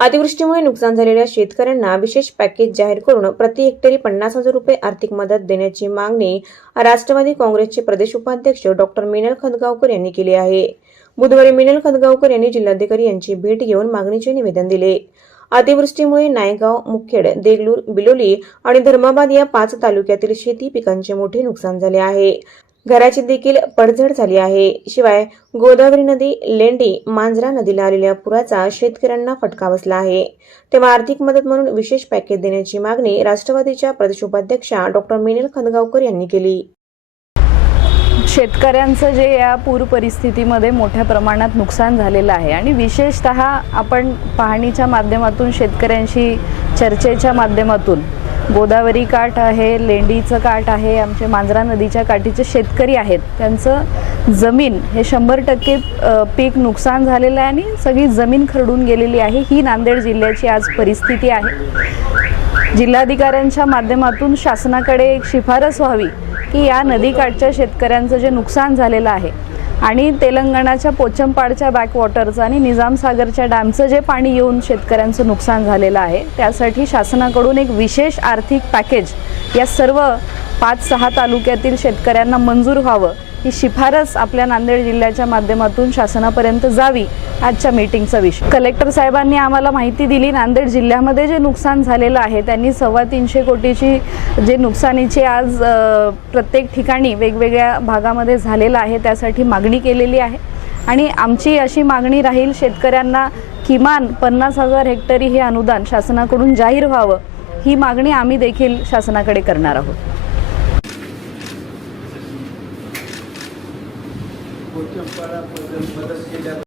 अतिवृष्टीमुळे नुकसान झालेल्या शेतकऱ्यांना विशेष पॅकेज जाहीर करून प्रति हेक्टरी पन्नास हजार रुपये आर्थिक मदत देण्याची मागणी राष्ट्रवादी काँग्रेसचे प्रदेश उपाध्यक्ष डॉक्टर मिनल खंदगावकर यांनी केली आहे. बुधवारी मिनल खंदगावकर यांनी जिल्हाधिकारी यांची भेट घेऊन मागणीचे निवेदन दिले. अतिवृष्टीमुळे नायगाव मुखेड देगलूर बिलोली आणि धर्माबाद या पाच तालुक्यातील शेती पिकांचे मोठे नुकसान झाले आहे. घराची देखील पडझड झाली आहे. शिवाय गोदावरी नदी लेंडी मांजरा नदीला आलेल्या पुराचा शेतकऱ्यांना फटका बसला आहे. तेव्हा आर्थिक मदत म्हणून विशेष पॅकेज देण्याची मागणी राष्ट्रवादीच्या प्रदेश उपाध्यक्षा डॉक्टर मिनल खनगावकर यांनी केली. शेतकऱ्यांचं जे या पूर परिस्थितीमध्ये मोठ्या प्रमाणात नुकसान झालेलं आहे आणि विशेषत आपण पाहणीच्या माध्यमातून शेतकऱ्यांशी चर्चेच्या माध्यमातून गोदावरी काठ आहे लेंडीचं काठ आहे आमचे मांजरा नदीच्या काठीचे शेतकरी आहेत. त्यांचं जमीन हे शंभर टक्के पीक नुकसान झालेलं आहे आणि सगळी जमीन खरडून गेलेली आहे. ही नांदेड जिल्ह्याची आज परिस्थिती आहे. जिल्हाधिकाऱ्यांच्या माध्यमातून शासनाकडे एक शिफारस व्हावी की या नदीकाठच्या शेतकऱ्यांचं जे नुकसान झालेलं आहे आणि तेलंगणाच्या पोचमपाडच्या बॅकवॉटरचं आणि निजामसागरच्या डॅमचं जे पाणी येऊन शेतकऱ्यांचं नुकसान झालेलं आहे त्यासाठी शासनाकडून एक विशेष आर्थिक पॅकेज या सर्व पाच सहा तालुक्यातील शेतकऱ्यांना मंजूर व्हावं ही शिफारस आपल्या नांदेड जिल्ह्याच्या माध्यमातून शासनापर्यंत जावी आजच्या मीटिंगचा विषय. कलेक्टर साहेबांनी आम्हाला माहिती दिली नांदेड जिल्ह्यामध्ये जे नुकसान झालेलं आहे त्यांनी सव्वा तीनशे कोटीची जे नुकसानीची आज प्रत्येक ठिकाणी वेगवेगळ्या भागामध्ये झालेलं आहे त्यासाठी मागणी केलेली आहे. आणि आमची अशी मागणी राहील शेतकऱ्यांना किमान पन्नास हजार हेक्टरी हे अनुदान शासनाकडून जाहीर व्हावं ही मागणी आम्ही देखील शासनाकडे करणार आहोत. पोचंपाडा मदत केल्या